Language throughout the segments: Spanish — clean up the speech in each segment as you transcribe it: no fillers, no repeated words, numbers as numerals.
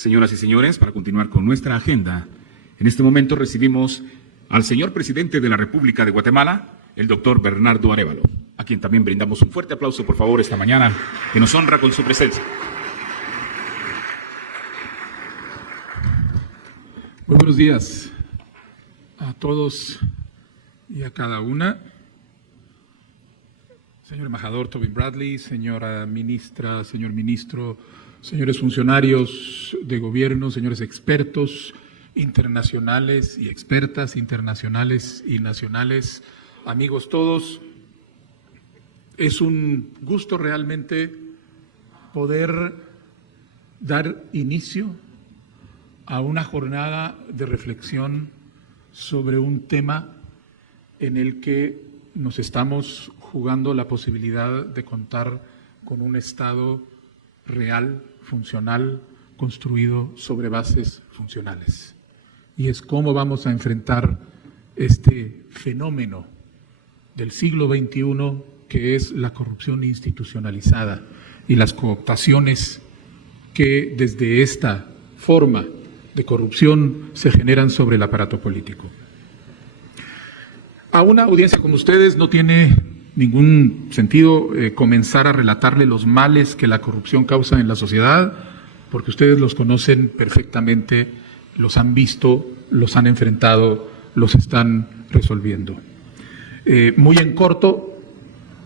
Señoras y señores, para continuar con nuestra agenda, en este momento recibimos al señor presidente de la República de Guatemala, el doctor Bernardo Arévalo, a quien también brindamos un fuerte aplauso, por favor, esta mañana, que nos honra con su presencia. Muy buenos días a todos y a cada una. Señor embajador Tobin Bradley, señora ministra, señor ministro, señores funcionarios de gobierno, señores expertos internacionales y expertas internacionales y nacionales, amigos todos, es un gusto realmente poder dar inicio a una jornada de reflexión sobre un tema en el que nos estamos jugando la posibilidad de contar con un Estado real, funcional, construido sobre bases funcionales. Y es cómo vamos a enfrentar este fenómeno del siglo XXI, que es la corrupción institucionalizada y las cooptaciones que desde esta forma de corrupción se generan sobre el aparato político. A una audiencia como ustedes no tiene ningún sentido comenzar a relatarle los males que la corrupción causa en la sociedad, porque ustedes los conocen perfectamente, los han visto, los han enfrentado, los están resolviendo. Muy en corto,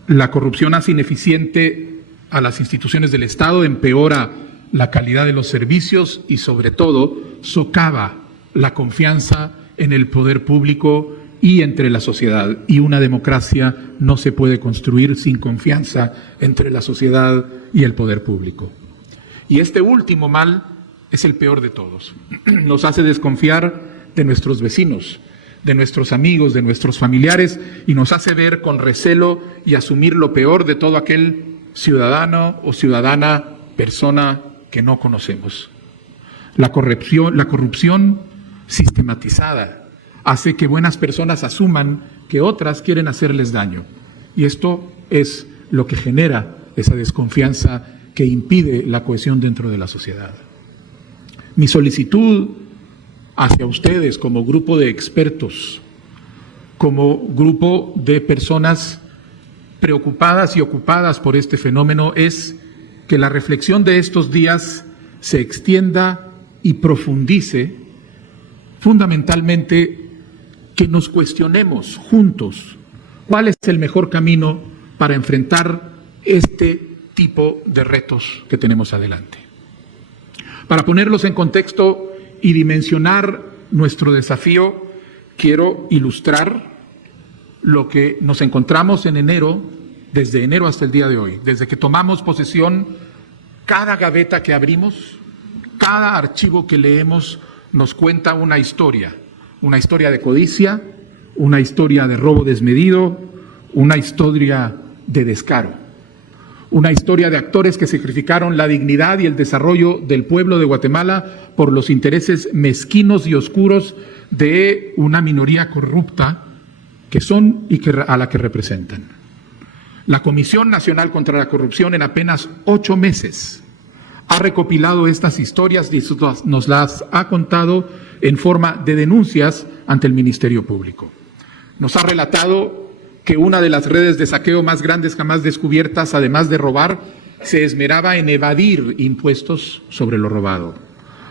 la corrupción hace ineficiente a las instituciones del Estado, empeora la calidad de los servicios y, sobre todo, socava la confianza en el poder público y entre la sociedad. Y una democracia no se puede construir sin confianza entre la sociedad y el poder público. Y este último mal es el peor de todos. Nos hace desconfiar de nuestros vecinos, de nuestros amigos, de nuestros familiares, y nos hace ver con recelo y asumir lo peor de todo aquel ciudadano o ciudadana, persona que no conocemos. La corrupción sistematizada hace que buenas personas asuman que otras quieren hacerles daño. Y esto es lo que genera esa desconfianza que impide la cohesión dentro de la sociedad. Mi solicitud hacia ustedes como grupo de expertos, como grupo de personas preocupadas y ocupadas por este fenómeno, es que la reflexión de estos días se extienda y profundice, fundamentalmente que nos cuestionemos juntos cuál es el mejor camino para enfrentar este tipo de retos que tenemos adelante. Para ponerlos en contexto y dimensionar nuestro desafío, quiero ilustrar lo que nos encontramos en enero, desde enero hasta el día de hoy. Desde que tomamos posesión, cada gaveta que abrimos, cada archivo que leemos nos cuenta una historia de codicia, una historia de robo desmedido, una historia de descaro, una historia de actores que sacrificaron la dignidad y el desarrollo del pueblo de Guatemala por los intereses mezquinos y oscuros de una minoría corrupta que son y a la que representan. La Comisión Nacional contra la Corrupción en apenas 8 meses ha recopilado estas historias y nos las ha contado en forma de denuncias ante el Ministerio Público. Nos ha relatado que una de las redes de saqueo más grandes jamás descubiertas, además de robar, se esmeraba en evadir impuestos sobre lo robado.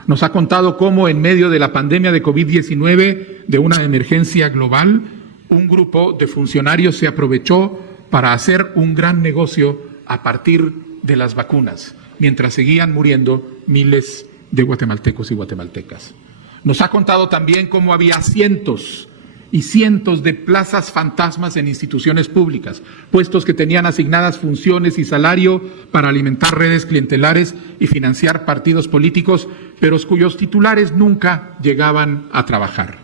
Nos ha contado cómo en medio de la pandemia de COVID-19, de una emergencia global, un grupo de funcionarios se aprovechó para hacer un gran negocio a partir de las vacunas, mientras seguían muriendo miles de guatemaltecos y guatemaltecas. Nos ha contado también cómo había cientos y cientos de plazas fantasmas en instituciones públicas, puestos que tenían asignadas funciones y salario para alimentar redes clientelares y financiar partidos políticos, pero cuyos titulares nunca llegaban a trabajar.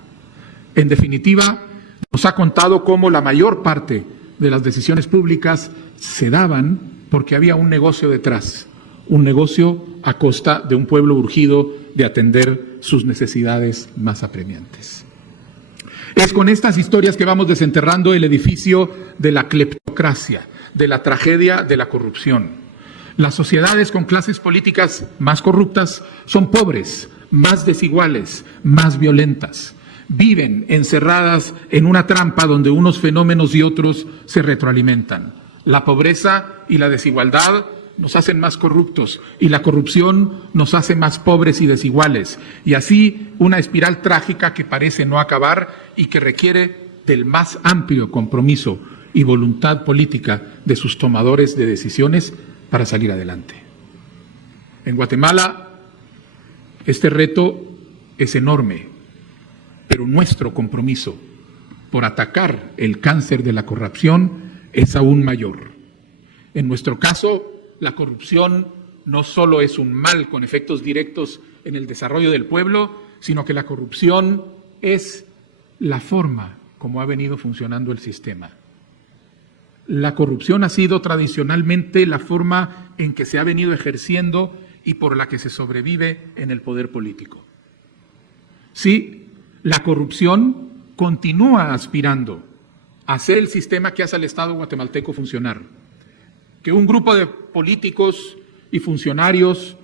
En definitiva, nos ha contado cómo la mayor parte de las decisiones públicas se daban porque había un negocio detrás, un negocio a costa de un pueblo urgido de atender sus necesidades más apremiantes. Es con estas historias que vamos desenterrando el edificio de la cleptocracia, de la tragedia de la corrupción. Las sociedades con clases políticas más corruptas son pobres, más desiguales, más violentas. Viven encerradas en una trampa donde unos fenómenos y otros se retroalimentan. La pobreza y la desigualdad nos hacen más corruptos y la corrupción nos hace más pobres y desiguales. Y así una espiral trágica que parece no acabar y que requiere del más amplio compromiso y voluntad política de sus tomadores de decisiones para salir adelante. En Guatemala, este reto es enorme, pero nuestro compromiso por atacar el cáncer de la corrupción es aún mayor. En nuestro caso, la corrupción no solo es un mal con efectos directos en el desarrollo del pueblo, sino que la corrupción es la forma como ha venido funcionando el sistema. La corrupción ha sido tradicionalmente la forma en que se ha venido ejerciendo y por la que se sobrevive en el poder político. Sí, la corrupción continúa aspirando a ser el sistema que hace al Estado guatemalteco funcionar. Que un grupo de políticos y funcionarios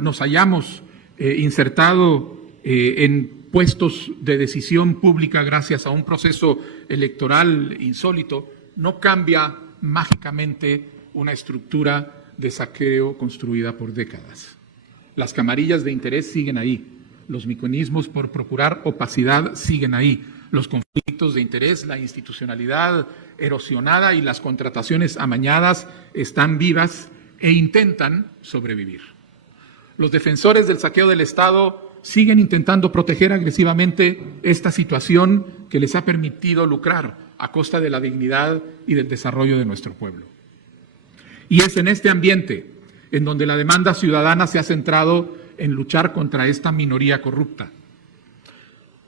nos hayamos insertado en puestos de decisión pública gracias a un proceso electoral insólito, no cambia mágicamente una estructura de saqueo construida por décadas. Las camarillas de interés siguen ahí, los mecanismos por procurar opacidad siguen ahí, los conflictos de interés, la institucionalidad erosionada y las contrataciones amañadas están vivas e intentan sobrevivir. Los defensores del saqueo del Estado siguen intentando proteger agresivamente esta situación que les ha permitido lucrar a costa de la dignidad y del desarrollo de nuestro pueblo. Y es en este ambiente en donde la demanda ciudadana se ha centrado en luchar contra esta minoría corrupta,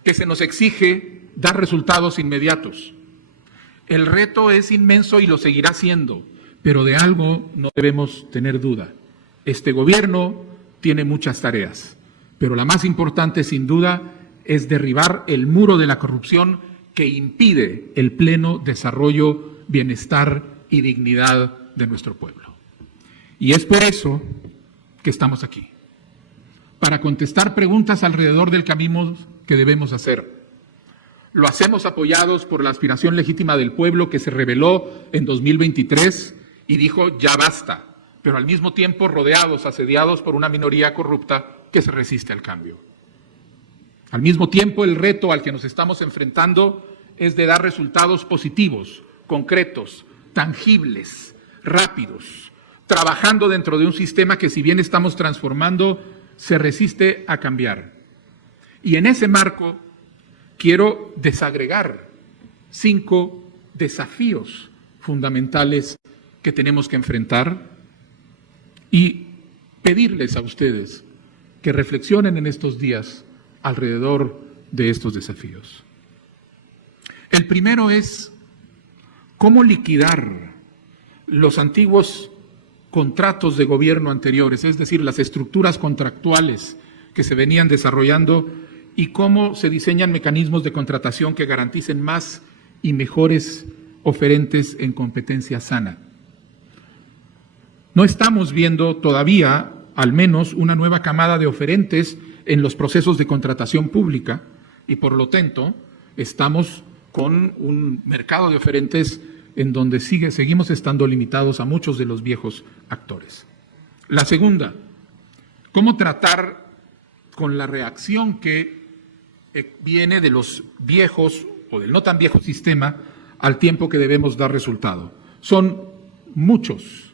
que se nos exige dar resultados inmediatos. El reto es inmenso y lo seguirá siendo, pero de algo no debemos tener duda. Este gobierno tiene muchas tareas, pero la más importante, sin duda, es derribar el muro de la corrupción que impide el pleno desarrollo, bienestar y dignidad de nuestro pueblo. Y es por eso que estamos aquí, para contestar preguntas alrededor del camino que debemos hacer. Lo hacemos apoyados por la aspiración legítima del pueblo que se reveló en 2023 y dijo ya basta, pero al mismo tiempo rodeados, asediados por una minoría corrupta que se resiste al cambio. Al mismo tiempo, el reto al que nos estamos enfrentando es de dar resultados positivos, concretos, tangibles, rápidos, trabajando dentro de un sistema que, si bien estamos transformando, se resiste a cambiar. Y en ese marco quiero desagregar 5 desafíos fundamentales que tenemos que enfrentar y pedirles a ustedes que reflexionen en estos días alrededor de estos desafíos. El primero es cómo liquidar los antiguos contratos de gobierno anteriores, es decir, las estructuras contractuales que se venían desarrollando y cómo se diseñan mecanismos de contratación que garanticen más y mejores oferentes en competencia sana. No estamos viendo todavía, al menos, una nueva camada de oferentes en los procesos de contratación pública y, por lo tanto, estamos con un mercado de oferentes en donde seguimos estando limitados a muchos de los viejos actores. La segunda, cómo tratar con la reacción que viene de los viejos o del no tan viejo sistema al tiempo que debemos dar resultado. Son muchos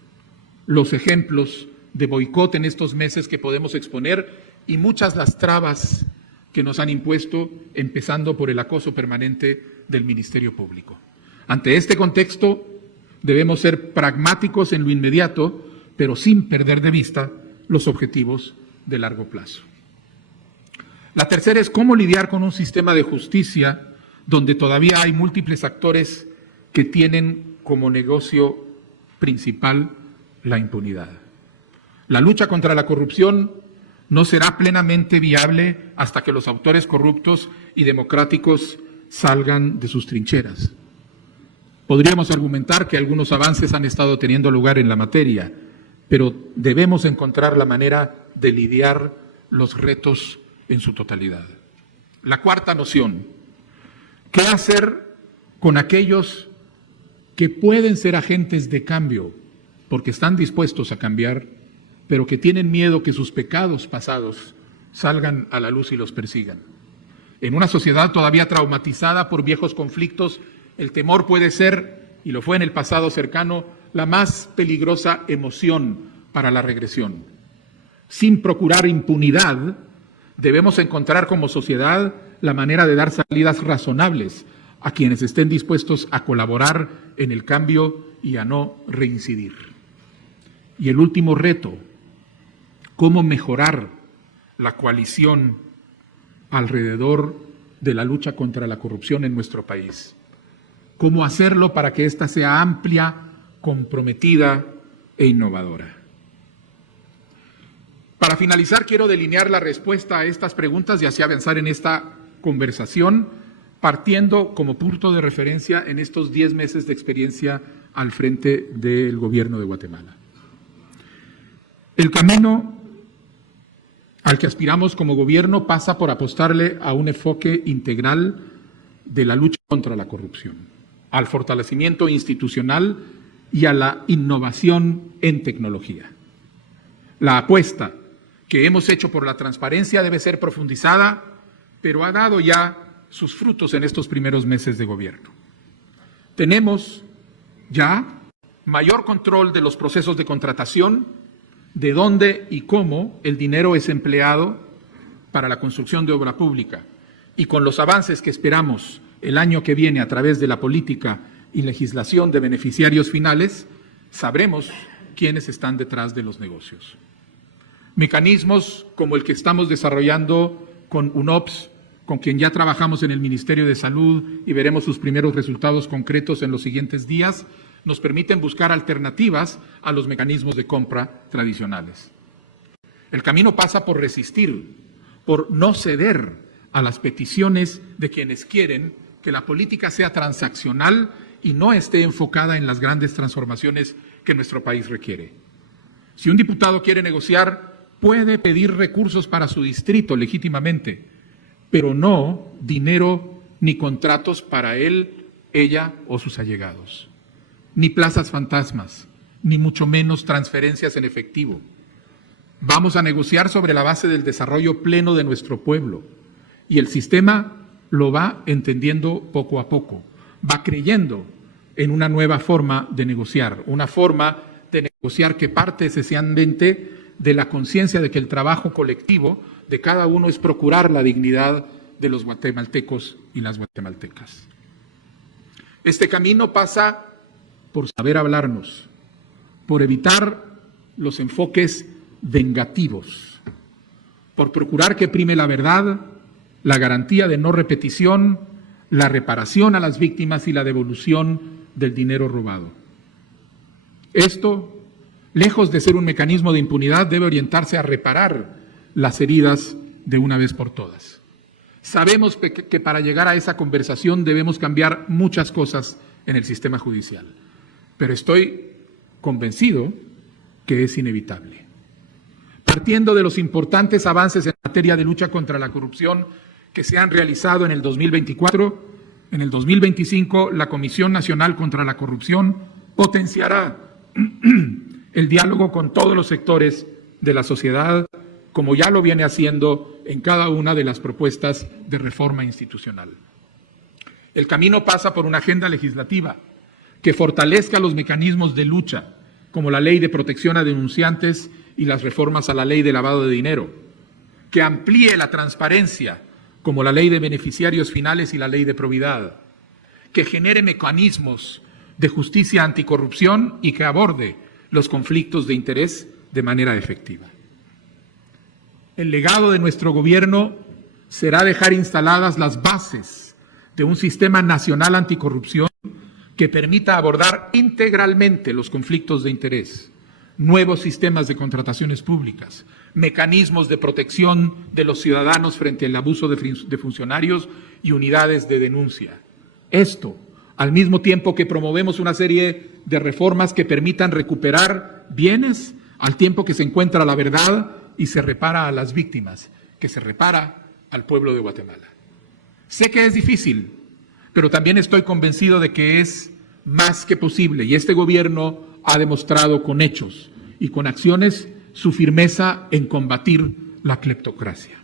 los ejemplos de boicot en estos meses que podemos exponer y muchas las trabas que nos han impuesto, empezando por el acoso permanente del Ministerio Público. Ante este contexto, debemos ser pragmáticos en lo inmediato, pero sin perder de vista los objetivos de largo plazo. La tercera es cómo lidiar con un sistema de justicia donde todavía hay múltiples actores que tienen como negocio principal la impunidad. La lucha contra la corrupción no será plenamente viable hasta que los autores corruptos y democráticos salgan de sus trincheras. Podríamos argumentar que algunos avances han estado teniendo lugar en la materia, pero debemos encontrar la manera de lidiar los retos en su totalidad. La cuarta noción: ¿qué hacer con aquellos que pueden ser agentes de cambio porque están dispuestos a cambiar, pero que tienen miedo que sus pecados pasados salgan a la luz y los persigan? En una sociedad todavía traumatizada por viejos conflictos, el temor puede ser, y lo fue en el pasado cercano, la más peligrosa emoción para la regresión. Sin procurar impunidad, debemos encontrar como sociedad la manera de dar salidas razonables a quienes estén dispuestos a colaborar en el cambio y a no reincidir. Y el último reto: ¿cómo mejorar la coalición alrededor de la lucha contra la corrupción en nuestro país? ¿Cómo hacerlo para que ésta sea amplia, comprometida e innovadora? Para finalizar, quiero delinear la respuesta a estas preguntas y así avanzar en esta conversación, partiendo como punto de referencia en estos 10 meses de experiencia al frente del gobierno de Guatemala. El camino al que aspiramos como gobierno pasa por apostarle a un enfoque integral de la lucha contra la corrupción, al fortalecimiento institucional y a la innovación en tecnología. La apuesta que hemos hecho por la transparencia debe ser profundizada, pero ha dado ya sus frutos en estos primeros meses de gobierno. Tenemos ya mayor control de los procesos de contratación, de dónde y cómo el dinero es empleado para la construcción de obra pública, y con los avances que esperamos el año que viene a través de la política y legislación de beneficiarios finales, sabremos quiénes están detrás de los negocios. Mecanismos como el que estamos desarrollando con UNOPS, con quien ya trabajamos en el Ministerio de Salud y veremos sus primeros resultados concretos en los siguientes días, nos permiten buscar alternativas a los mecanismos de compra tradicionales. El camino pasa por resistir, por no ceder a las peticiones de quienes quieren que la política sea transaccional y no esté enfocada en las grandes transformaciones que nuestro país requiere. Si un diputado quiere negociar, puede pedir recursos para su distrito legítimamente, pero no dinero ni contratos para él, ella o sus allegados, ni plazas fantasmas, ni mucho menos transferencias en efectivo. Vamos a negociar sobre la base del desarrollo pleno de nuestro pueblo, y el sistema lo va entendiendo poco a poco, va creyendo en una nueva forma de negociar, una forma de negociar que parte esencialmente de la conciencia de que el trabajo colectivo de cada uno es procurar la dignidad de los guatemaltecos y las guatemaltecas. Este camino pasa por saber hablarnos, por evitar los enfoques vengativos, por procurar que prime la verdad, la garantía de no repetición, la reparación a las víctimas y la devolución del dinero robado. Esto, lejos de ser un mecanismo de impunidad, debe orientarse a reparar las heridas de una vez por todas. Sabemos que para llegar a esa conversación debemos cambiar muchas cosas en el sistema judicial, pero estoy convencido que es inevitable. Partiendo de los importantes avances en materia de lucha contra la corrupción que se han realizado en el 2024, en el 2025 la Comisión Nacional contra la Corrupción potenciará el diálogo con todos los sectores de la sociedad, como ya lo viene haciendo en cada una de las propuestas de reforma institucional. El camino pasa por una agenda legislativa que fortalezca los mecanismos de lucha, como la Ley de Protección a Denunciantes y las reformas a la Ley de Lavado de Dinero, que amplíe la transparencia, como la Ley de Beneficiarios Finales y la Ley de Probidad, que genere mecanismos de justicia anticorrupción y que aborde los conflictos de interés de manera efectiva. El legado de nuestro gobierno será dejar instaladas las bases de un sistema nacional anticorrupción que permita abordar integralmente los conflictos de interés, nuevos sistemas de contrataciones públicas, mecanismos de protección de los ciudadanos frente al abuso de funcionarios y unidades de denuncia. Esto, al mismo tiempo que promovemos una serie de reformas que permitan recuperar bienes al tiempo que se encuentra la verdad y se repara a las víctimas, que se repara al pueblo de Guatemala. Sé que es difícil, pero también estoy convencido de que es más que posible, y este gobierno ha demostrado con hechos y con acciones su firmeza en combatir la cleptocracia.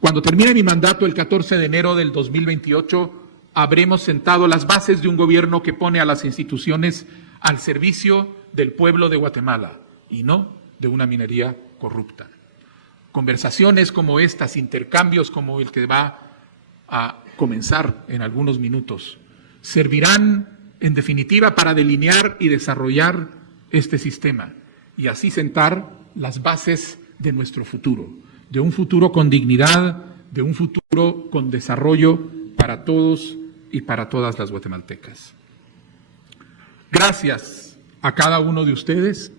Cuando termine mi mandato el 14 de enero del 2028, habremos sentado las bases de un gobierno que pone a las instituciones al servicio del pueblo de Guatemala y no de una minería corrupta. Conversaciones como estas, intercambios como el que va a comenzar en algunos minutos, servirán en definitiva para delinear y desarrollar este sistema y así sentar las bases de nuestro futuro, de un futuro con dignidad, de un futuro con desarrollo para todos y para todas las guatemaltecas. Gracias a cada uno de ustedes,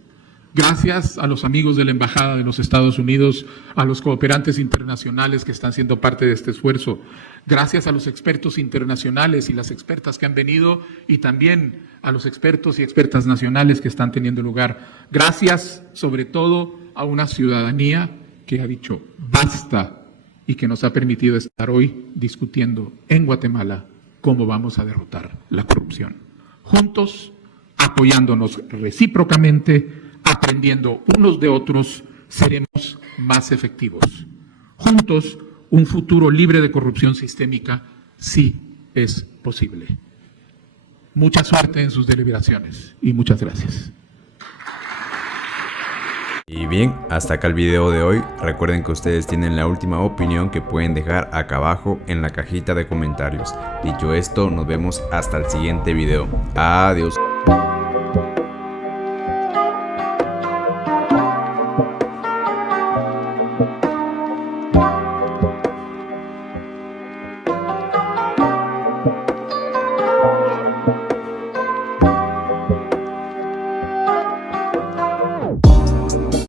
gracias a los amigos de la Embajada de los Estados Unidos, a los cooperantes internacionales que están siendo parte de este esfuerzo, gracias a los expertos internacionales y las expertas que han venido y también a los expertos y expertas nacionales que están teniendo lugar. Gracias sobre todo a una ciudadanía que ha dicho basta y que nos ha permitido estar hoy discutiendo en Guatemala cómo vamos a derrotar la corrupción. Juntos, apoyándonos recíprocamente, aprendiendo unos de otros, seremos más efectivos. Juntos, un futuro libre de corrupción sistémica sí es posible. Mucha suerte en sus deliberaciones y muchas gracias. Y bien, hasta acá el video de hoy. Recuerden que ustedes tienen la última opinión que pueden dejar acá abajo en la cajita de comentarios. Dicho esto, nos vemos hasta el siguiente video. Adiós.